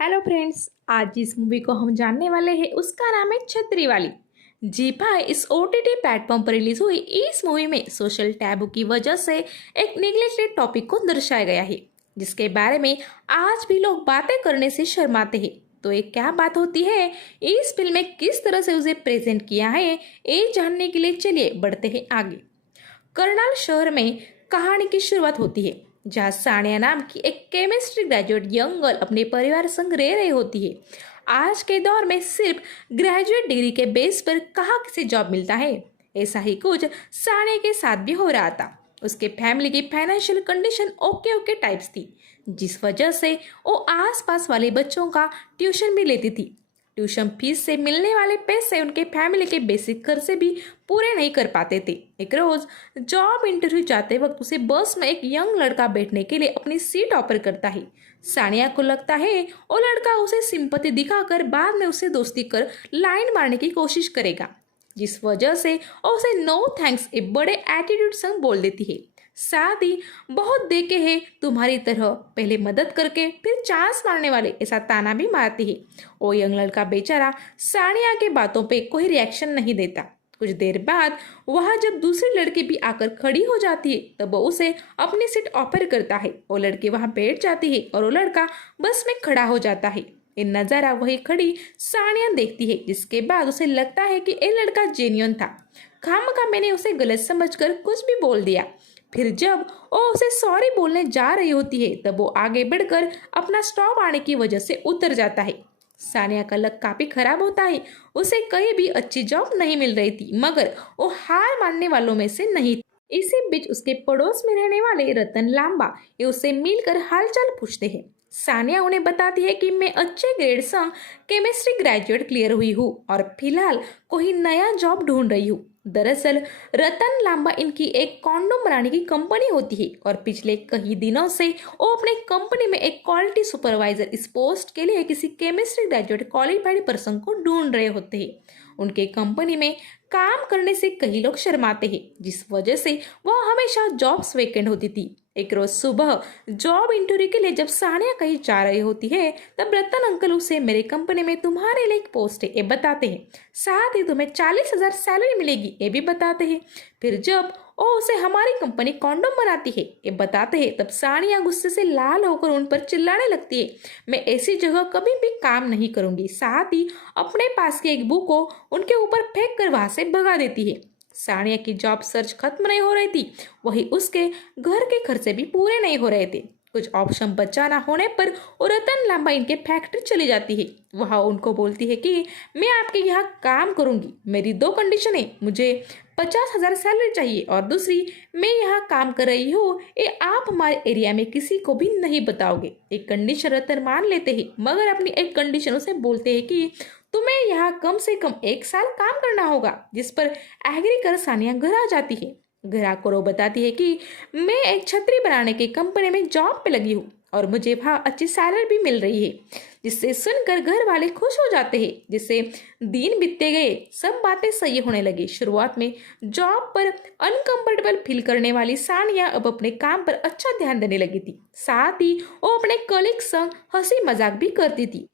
Hello friends, आज जिस movie को हम जानने वाले हैं उसका नाम है छतरी वाली। जी भाई, इस ओटीटी प्लेटफॉर्म पर रिलीज हुई इस मूवी में सोशल टैबू की वजह से एक निगलेक्टेड टॉपिक को दर्शाया गया है, जिसके बारे में आज भी लोग बातें करने से शर्माते हैं। तो ये क्या बात होती है, इस फिल्म में किस तरह से उसे प्रेजेंट किया है, ये जानने के लिए चलिए बढ़ते हैं आगे। करनाल शहर में कहानी की शुरुआत होती है, जहाँ सानिया नाम की एक केमिस्ट्री ग्रेजुएट यंग गर्ल अपने परिवार संग रह रही होती है। आज के दौर में सिर्फ ग्रेजुएट डिग्री के बेस पर कहाँ किसे जॉब मिलता है, ऐसा ही कुछ सानिया के साथ भी हो रहा था। उसके फैमिली की financial condition okay okay types थी, जिस वजह से वो आसपास वाले बच्चों का ट्यूशन भी लेती थी। ट्यूशन फीस से मिलने वाले पैसे उनके फैमिली के बेसिक खर्चे भी पूरे नहीं कर पाते थे। एक रोज जॉब इंटरव्यू जाते वक्त उसे बस में एक यंग लड़का बैठने के लिए अपनी सीट ऑफर करता है। सानिया को लगता है वो लड़का उसे सिंपैथी दिखाकर बाद में उसे दोस्ती कर लाइन मारने की कोशिश करेगा, जिस वजह से वो उसे नो थैंक्स एक बड़े एटीट्यूड संग बोल देती है। साथ ही बहुत देखे हैं तुम्हारी तरह पहले मदद करके फिर चांस मारने वाले, ऐसा ताना भी मारती है। वो यंग लड़का बेचारा सानिया के बातों पे कोई रिएक्शन नहीं देता। कुछ देर बाद वह जब दूसरी लड़की भी आकर खड़ी हो जाती है तब वो उसे अपनी सीट ऑफर करता है। वो लड़की वहां बैठ जाती है और वो लड़का बस में खड़ा हो जाता है। ये नजारा वही खड़ी सानिया देखती है, जिसके बाद उसे लगता है कि ये लड़का जेन्युइन था। खामखा मैंने उसे गलत समझकर कुछ भी बोल दिया। फिर जब वो उसे सॉरी बोलने जा रही होती है तब वो आगे बढ़कर अपना स्टॉप आने की वजह से उतर जाता है। सानिया का लक काफी खराब होता है, उसे कहीं भी अच्छी जॉब नहीं मिल रही थी, मगर वो हार मानने वालों में से नहीं थी। इसी बीच उसके पड़ोस में रहने वाले रतन लांबा ये उससे मिलकर हालचाल पूछते हैं। सानिया उन्हें बताती है कि मैं अच्छे ग्रेड संग केमिस्ट्री ग्रेजुएट क्लियर हुई हूँ और फिलहाल कोई नया जॉब ढूंढ रही हूँ। दरअसल रतन लांबा इनकी एक कॉन्डोम बनाने की कंपनी होती है और पिछले कई दिनों से वो अपने कंपनी में एक क्वालिटी सुपरवाइजर इस पोस्ट के लिए किसी केमिस्ट्री ग्रेजुएट क्वालिफाइड पर्सन को ढूंढ रहे होते हैं। उनके कंपनी में काम करने से कई लोग शर्माते हैं, जिस वजह से वह हमेशा जॉब्स वेकेंट होती थी। एक रोज सुबह जॉब इंटरव्यू के लिए जब सानिया कहीं जा रही होती है तब रतन अंकल उसे मेरे कंपनी में तुम्हारे लिए एक पोस्ट है ये बताते हैं, साथ ही तुम्हें 40,000 सैलरी मिलेगी ये भी बताते हैं। फिर जब वो उसे हमारी कंपनी कॉन्डोम बनाती है ये बताते हैं तब सानिया गुस्से से लाल होकर उन पर चिल्लाने लगती है, मैं ऐसी जगह कभी भी काम नहीं करूंगी। साथ ही अपने पास की एक बुक को उनके ऊपर फेंक कर वहां से भगा देती है। सानिया की जॉब सर्च खत्म नहीं हो रही थी, वही उसके घर के खर्चे भी पूरे नहीं हो रहे थे। कुछ ऑप्शन बचा ना होने पर वो रतन लांबा इनके फैक्ट्री चली जाती है। वह उनको बोलती है कि मैं आपके यहाँ काम करूंगी, मेरी दो कंडीशन है, मुझे 50,000 सैलरी चाहिए और दूसरी मैं यहाँ काम कर रही हूँ ये आप हमारे एरिया में किसी को भी नहीं बताओगे। एक कंडीशन रतन मान लेते हैं, मगर अपनी एक कंडीशन उसे बोलते हैं कि तुम्हें यहाँ कम से कम 1 साल काम करना होगा, जिस पर एग्री कर सानिया घर आ जाती है। घर आकर वो बताती है कि मैं एक छतरी बनाने की कंपनी में जॉब पे लगी हूँ और मुझे वहाँ अच्छी सैलरी भी मिल रही है, जिससे सुनकर घर वाले खुश हो जाते हैं। जिससे दिन बीतते गए सब बातें सही होने लगी। शुरुआत में जॉब पर अनकंफर्टेबल फील करने वाली सानिया अब अपने काम पर अच्छा ध्यान देने लगी थी। साथ ही वो अपने कलीग संग हंसी मजाक भी करती थी।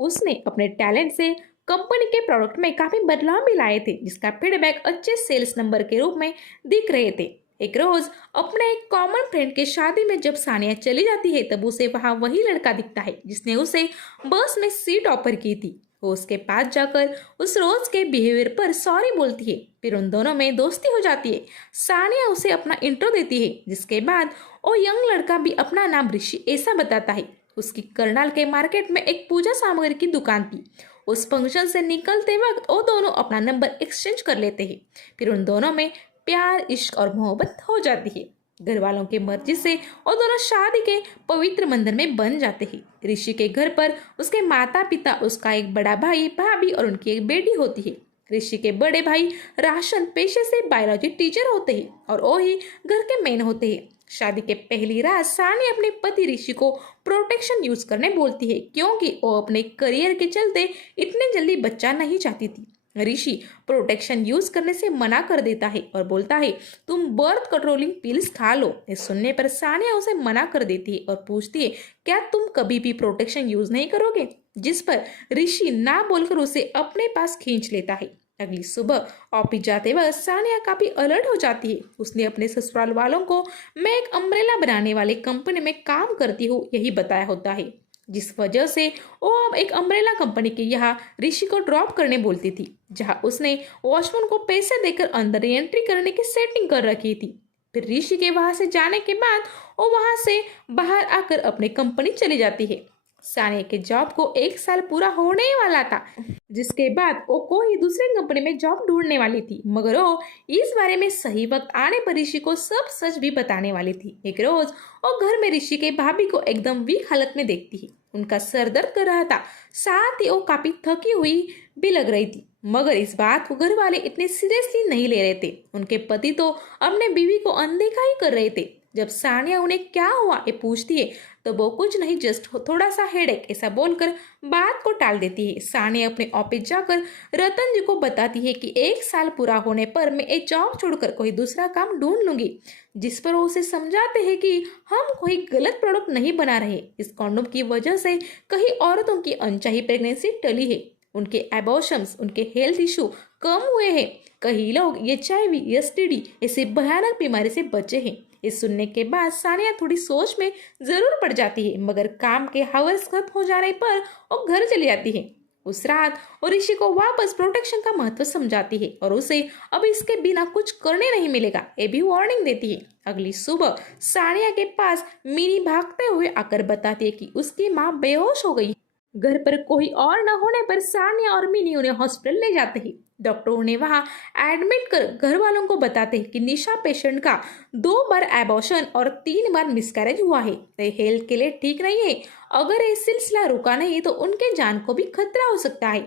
उसने अपने टैलेंट से कंपनी के प्रोडक्ट में काफी बदलाव भी लाए थे, जिसका फीडबैक अच्छे सेल्स नंबर के रूप में दिख रहे थे। एक रोज अपने एक कॉमन फ्रेंड के शादी में जब सानिया चली जाती है तब उसे वहां वही लड़का दिखता है जिसने उसे बस में सीट ऑफर की थी। वो उसके पास जाकर उस रोज के बिहेवियर पर सॉरी बोलती है, फिर उन दोनों में दोस्ती हो जाती है। सानिया उसे अपना इंट्रो देती है, जिसके बाद वो यंग लड़का भी अपना नाम ऋषि ऐसा बताता है। उसकी करनाल के मार्केट में एक पूजा सामग्री की दुकान थी। उस फंक्शन से निकलते वक्त वो दोनों अपना नंबर एक्सचेंज कर लेते हैं। फिर उन दोनों में प्यार, इश्क और मोहब्बत हो जाती है। घर वालों की मर्जी से वो दोनों शादी के पवित्र बंधन में बन जाते हैं। ऋषि के घर पर उसके माता पिता, उसका एक बड़ा भाई, भाभी और उनकी एक बेटी होती है। ऋषि के बड़े भाई राशन पेशे से बायोलॉजी टीचर होते हैं और वो ही घर के मेन होते हैं। शादी के पहली रात सानिया अपने पति ऋषि को प्रोटेक्शन यूज करने बोलती है, क्योंकि वो अपने करियर के चलते इतने जल्दी बच्चा नहीं चाहती थी। ऋषि प्रोटेक्शन यूज करने से मना कर देता है और बोलता है तुम बर्थ कंट्रोलिंग पिल्स खा लो। ये सुनने पर सानिया उसे मना कर देती है और पूछती है क्या तुम कभी भी प्रोटेक्शन यूज नहीं करोगे, जिस पर ऋषि ना बोलकर उसे अपने पास खींच लेता है। अगली सुबह ऑफिस जाते वक्त सानिया काफी अलर्ट हो जाती है। उसने अपने ससुराल वालों को मैं एक अम्ब्रेला बनाने वाले कंपनी में काम करती हूँ यही बताया होता है, जिस वजह से वो अब एक अम्ब्रेला कंपनी के यहाँ ऋषि को ड्रॉप करने बोलती थी, जहां उसने वॉचमैन को पैसे देकर अंदर एंट्री करने की सेटिंग कर रखी थी। फिर ऋषि के वहां से जाने के बाद वो वहां से बाहर आकर अपनी कंपनी चली जाती है। सानिया के जॉब को 1 साल पूरा होने ही वाला था, जिसके बाद वो कोई दूसरी कंपनी में जॉब ढूंढने वाली थी, मगर वो इस बारे में सही वक्त आने पर ऋषि को सब सच भी बताने वाली थी। एक रोज वो घर में ऋषि के भाभी को एकदम वीक हालत में देखती है। उनका सर दर्द कर रहा था, साथ ही वो काफी थकी हुई भी लग रही थी, मगर इस बात को घर वाले इतने सीरियसली नहीं ले रहे थे। उनके पति तो अपने बीवी को अनदेखा ही कर रहे थे। जब सानिया उन्हें क्या हुआ ये पूछती है तो वो कुछ नहीं, जस्ट थोड़ा सा हेडेक ऐसा बोलकर बात को टाल देती है। सानिया अपने ऑफिस जाकर रतन जी को बताती है कि 1 साल पूरा होने पर मैं एक जॉब छोड़कर कोई दूसरा काम ढूंढ लूंगी, जिस पर वो उसे समझाते हैं कि हम कोई गलत प्रोडक्ट नहीं बना रहे। इस कॉन्डोम की वजह से कई औरतों की अनचाही प्रेगनेंसी टली है, उनके एबॉर्शंस, उनके हेल्थ इशू कम हुए हैं, कई लोग HIV, STD ऐसी भयानक बीमारी से बचे हैं। इस सुनने के बाद सानिया थोड़ी सोच में जरूर पड़ जाती है, मगर काम के हावर्स खत्म हो जाने पर वो घर चली जाती है। उस रात और ऋषि को वापस प्रोटेक्शन का महत्व समझाती है और उसे अब इसके बिना कुछ करने नहीं मिलेगा ये भी वार्निंग देती है। अगली सुबह सानिया के पास मिनी भागते हुए आकर बताती है कि उसकी माँ बेहोश हो गई। घर पर कोई और न होने पर सानिया और मिनी उन्हें हॉस्पिटल ले जाते हैं। डॉक्टर उन्हें वहां एडमिट कर घर वालों को बताते हैं कि निशा पेशेंट का 2 बार एबॉर्शन और 3 बार मिसकैरेज हुआ है। ये हेल्थ के लिए ठीक नहीं है, अगर ये सिलसिला रुका नहीं तो उनके जान को भी खतरा हो सकता है।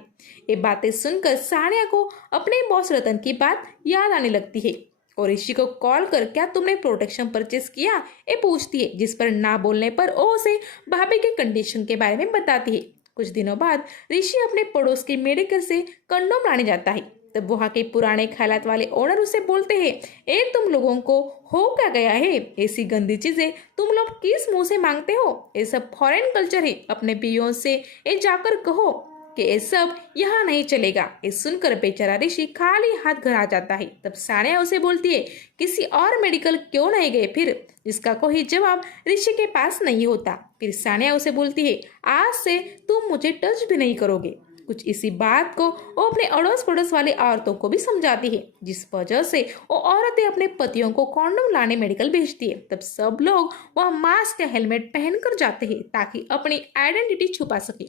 ये बातें सुनकर सानिया को अपने बॉस रतन की बात याद आने लगती है और ऋषि को कॉल कर क्या तुमने प्रोटेक्शन परचेज किया ये पूछती है, जिस पर ना बोलने पर वो उसे भाभी के कंडीशन के बारे में बताती है। कुछ दिनों बाद ऋषि अपने पड़ोस के मेडिकल से कंडोम लाने जाता है। तब वहाँ के पुराने ख्यालात वाले ओनर उसे बोलते हैं ए तुम लोगों को हो क्या गया है, ऐसी गंदी चीजें तुम लोग किस मुंह से मांगते हो, ये सब फॉरेन कल्चर है, अपने पियों से ये जाकर कहो कि ये सब यहाँ नहीं चलेगा। ये सुनकर बेचारा ऋषि खाली हाथ घर आ जाता है। तब सानिया उसे बोलती है किसी और मेडिकल क्यों नहीं गए फिर, जिसका कोई जवाब ऋषि के पास नहीं होता। फिर सानिया उसे बोलती है आज से तुम मुझे टच भी नहीं करोगे। कुछ इसी बात को वो अपने अड़ोस पड़ोस वाले औरतों को भी समझाती है, जिस वजह से वो औरतें अपने पतियों को कॉन्डोम लाने मेडिकल भेजती है। तब सब लोग वह मास्क या हेलमेट पहनकर जाते हैं ताकि अपनी आइडेंटिटी छुपा सके,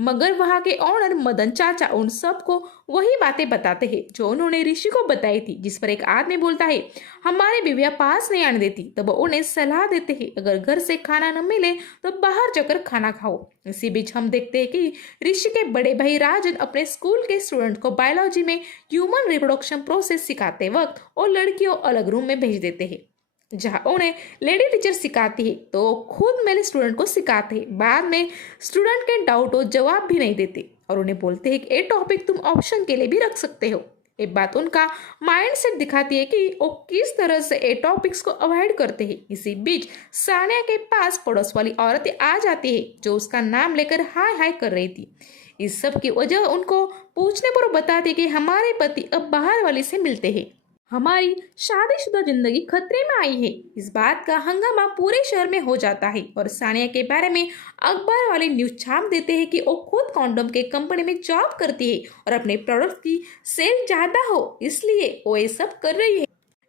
मगर वहाँ के ऑनर मदन चाचा उन सबको वही बातें बताते हैं जो उन्होंने ऋषि को बताई थी। जिस पर एक आदमी बोलता है हमारी बीवियां पास नहीं आने देती। तब उन्हें सलाह देते हैं अगर घर से खाना न मिले तो बाहर जाकर खाना खाओ। इसी बीच हम देखते हैं कि ऋषि के बड़े भाई राजन अपने स्कूल के स्टूडेंट को बायोलॉजी में ह्यूमन रिप्रोडक्शन प्रोसेस सिखाते वक्त वो लड़कियों अलग रूम में भेज देते हैं, जहां उन्हें लेडी टीचर सिखाती है तो खुद मेरे स्टूडेंट को सिखाते हैं। बाद में स्टूडेंट के डाउट हो जवाब भी नहीं देते और उन्हें बोलते हैं कि ये टॉपिक तुम ऑप्शन के लिए भी रख सकते हो। ये बात उनका माइंडसेट दिखाती है कि वो किस तरह से ये टॉपिक्स को अवॉइड करते हैं। इसी बीच सानिया के पास पड़ोस वाली औरतें आ जाती है जो उसका नाम लेकर हाय हाय कर रही थी। इस सब की वजह उनको पूछने पर वो बताती कि हमारे पति अब बाहर वाली से मिलते हैं, हमारी शादीशुदा जिंदगी खतरे में आई है। इस बात का हंगामा पूरे शहर में हो जाता है और सानिया के बारे में अखबार वाले न्यूज छाप देते हैं कि वो खुद कॉन्डोम के कंपनी में जॉब करती है और अपने प्रोडक्ट की सेल ज्यादा हो इसलिए वो ये सब कर रही है।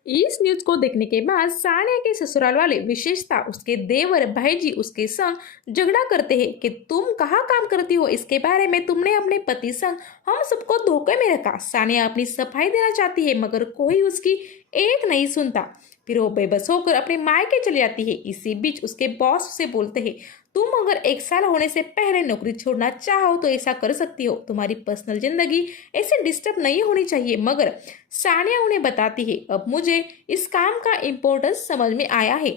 इस न्यूज को देखने के बाद सानिया के ससुराल वाले, विशेषता उसके देवर भाईजी, उसके संग झगड़ा करते हैं कि तुम कहाँ काम करती हो, इसके बारे में तुमने अपने पति संग हम सबको धोखे में रखा। सानिया अपनी सफाई देना चाहती है मगर कोई उसकी एक नहीं सुनता। फिर वो बेबस होकर अपने मायके चली जाती है। इसी बीच उसके बॉस उसे बोलते हैं तुम अगर 1 साल होने से पहले नौकरी छोड़ना चाहो तो ऐसा कर सकती हो, तुम्हारी पर्सनल जिंदगी ऐसे डिस्टर्ब नहीं होनी चाहिए। मगर सानिया उन्हें बताती है अब मुझे इस काम का इम्पोर्टेंस समझ में आया है,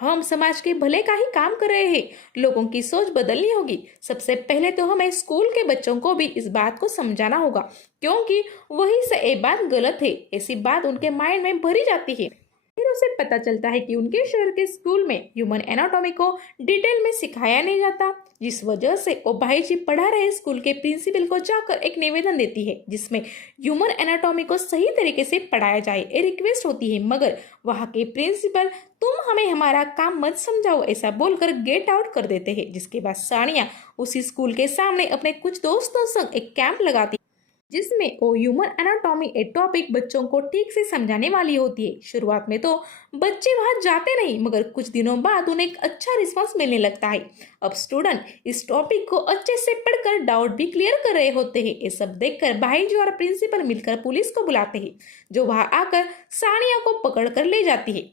हम समाज के भले का ही काम कर रहे हैं, लोगों की सोच बदलनी होगी। सबसे पहले तो हमें स्कूल के बच्चों को भी इस बात को समझाना होगा, क्योंकि वही से ये बात गलत है, ऐसी बात उनके माइंड में भरी जाती है। फिर उसे पता चलता है कि उनके शहर के स्कूल में ह्यूमन एनाटॉमी को डिटेल में सिखाया नहीं जाता, जिस वजह से वो भाई जी पढ़ा रहे स्कूल के प्रिंसिपल को जाकर एक निवेदन देती है जिसमें ह्यूमन एनाटॉमी को सही तरीके से पढ़ाया जाए, ये रिक्वेस्ट होती है। मगर वहाँ के प्रिंसिपल तुम हमें हमारा काम मत समझाओ ऐसा बोलकर गेट आउट कर देते हैं। जिसके बाद सानिया उसी स्कूल के सामने अपने कुछ दोस्तों संग एक कैंप लगाती जिसमें वो ह्यूमन एनाटॉमी ए टॉपिक बच्चों को ठीक से समझाने वाली होती है। शुरुआत में तो बच्चे वहां जाते नहीं, मगर कुछ दिनों बाद उन्हें एक अच्छा रिस्पांस मिलने लगता है। अब स्टूडेंट इस टॉपिक को अच्छे से पढ़कर डाउट भी क्लियर कर रहे होते हैं। ये सब देखकर भाईजी और प्रिंसिपल मिलकर पुलिस को बुलाते हैं, जो वहां आकर सानिया को पकड़ कर ले जाती है।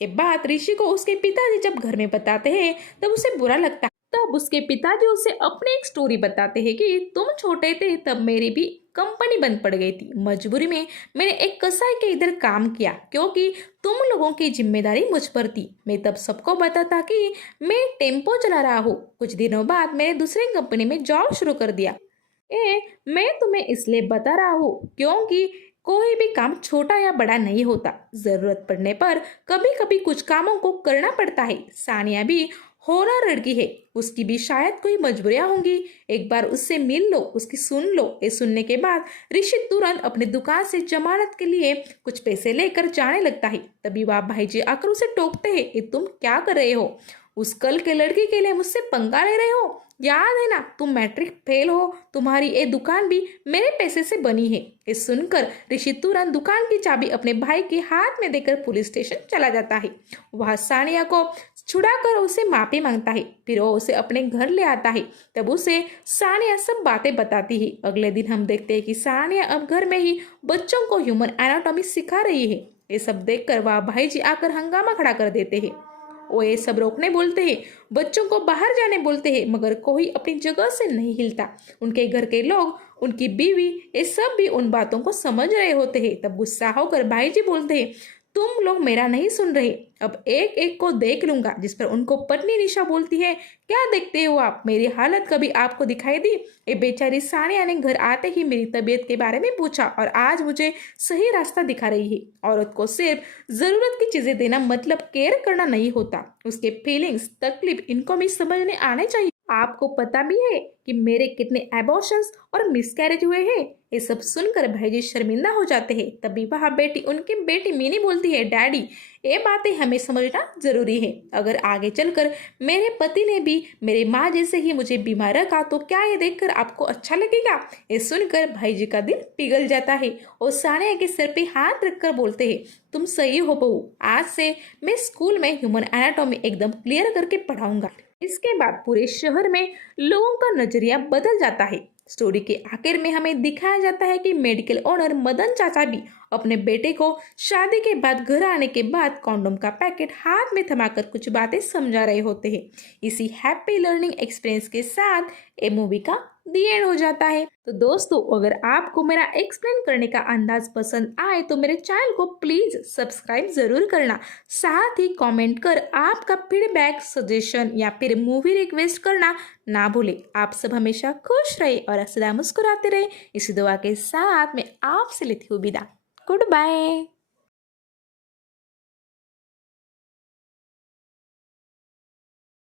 ये बात ऋषि को उसके पिताजी जब घर में बताते हैं तब उसे बुरा लगता है। तब उसके पिताजी उसे अपनी एक स्टोरी बताते हैं कि तुम छोटे थे तब मेरी भी कंपनी बंद पड़ गई थी। मजबूरी में मैंने एक कसाई के इधर काम किया क्योंकि तुम लोगों की जिम्मेदारी मुझ पर थी। मैं तब सबको बताता कि मैं टेम्पो चला रहा हूँ। कुछ दिनों बाद मैंने दूसरी कंपनी में जॉब शुरू कर दिया। मैं तुम्हें इसलिए बता रहा हूँ क्योंकि कोई भी काम छोटा या बड़ा नहीं होता, जरूरत पड़ने पर कभी कभी कुछ कामों को करना पड़ता है। सानिया भी होनर लड़की है, उसकी भी शायद कोई मजबूरियां होंगी। एक बार उससे मिल लो, उसकी सुन लो। ये सुनने के बाद ऋषि तुरंत अपनी दुकान से जमानत के लिए कुछ पैसे लेकर जाने लगता है। तभी वह भाईजी आकर उसे टोकते हैं, ये तुम क्या कर रहे हो? उस कल के लड़की के लिए मुझसे पंगा ले रहे हो? याद है ना, तुम मैट्रिक फेल हो, तुम्हारी ये दुकान भी मेरे पैसे से बनी है। ये सुनकर ऋषि तुरंत दुकान की चाबी अपने भाई के हाथ में देकर पुलिस स्टेशन चला जाता है। वह सानिया को छुड़ाकर उसे माफी मांगता है, फिर वो उसे अपने घर ले आता है। तब उसे सानिया सब बातें बताती है। अगले दिन हम देखते हैं कि सानिया अब घर में ही बच्चों को ह्यूमन एनाटॉमी सिखा रही है। ये सब देखकर वह भाईजी आकर हंगामा खड़ा कर देते हैं। वो ये सब रोकने बोलते हैं, बच्चों को बाहर जाने बोलते हैं, मगर कोई अपनी जगह से नहीं हिलता। उनके घर के लोग, उनकी बीवी, ये सब भी उन बातों को समझ रहे होते हैं। तब गुस्सा होकर भाईजी बोलते हैं, तुम लोग मेरा नहीं सुन रहे, अब एक एक को देख लूंगा। जिस पर उनको पत्नी निशा बोलती है, क्या देखते हो आप? मेरी हालत कभी आपको दिखाई दी? ये बेचारी सानिया ने घर आते ही मेरी तबीयत के बारे में पूछा और आज मुझे सही रास्ता दिखा रही है। औरत को सिर्फ जरूरत की चीजें देना मतलब केयर करना नहीं होता, उसके फीलिंग्स, तकलीफ, इनको भी समझने आने चाहिए। आपको पता भी है कि मेरे कितने एबॉर्शंस और मिसकैरेज हुए हैं? ये सब सुनकर भाईजी शर्मिंदा हो जाते हैं। तभी वह बेटी, उनकी बेटी मिनी बोलती है, डैडी ये बातें हमें समझना जरूरी है। अगर आगे चलकर मेरे पति ने भी मेरे माँ जैसे ही मुझे बीमार रखा तो क्या ये देखकर आपको अच्छा लगेगा? ये सुनकर भाईजी का दिल पिघल जाता है और सानिया के सिर पे हाथ रखकर बोलते हैं, तुम सही हो बहू, आज से मैं स्कूल में ह्यूमन एनाटॉमी एकदम क्लियर करके पढ़ाऊंगा। इसके बाद पूरे शहर में लोगों का नजरिया बदल जाता है। स्टोरी के आखिर में हमें दिखाया जाता है कि मेडिकल ओनर मदन चाचा भी अपने बेटे को शादी के बाद घर आने के बाद कॉन्डोम का पैकेट हाथ में थमाकर कुछ बातें समझा रहे होते हैं। इसी हैप्पी लर्निंग एक्सपीरियंस के साथ ये मूवी का दी एंड हो जाता है। तो दोस्तों, अगर आपको मेरा एक्सप्लेन करने का अंदाज पसंद आए तो मेरे चैनल को प्लीज सब्सक्राइब जरूर करना। साथ ही कमेंट कर आपका फीडबैक, सजेशन या फिर मूवी रिक्वेस्ट करना ना भूले। आप सब हमेशा खुश रहे और सदा मुस्कुराते रहे, इसी दुआ के साथ मैं आपसे लेती हूँ विदा। Good bye.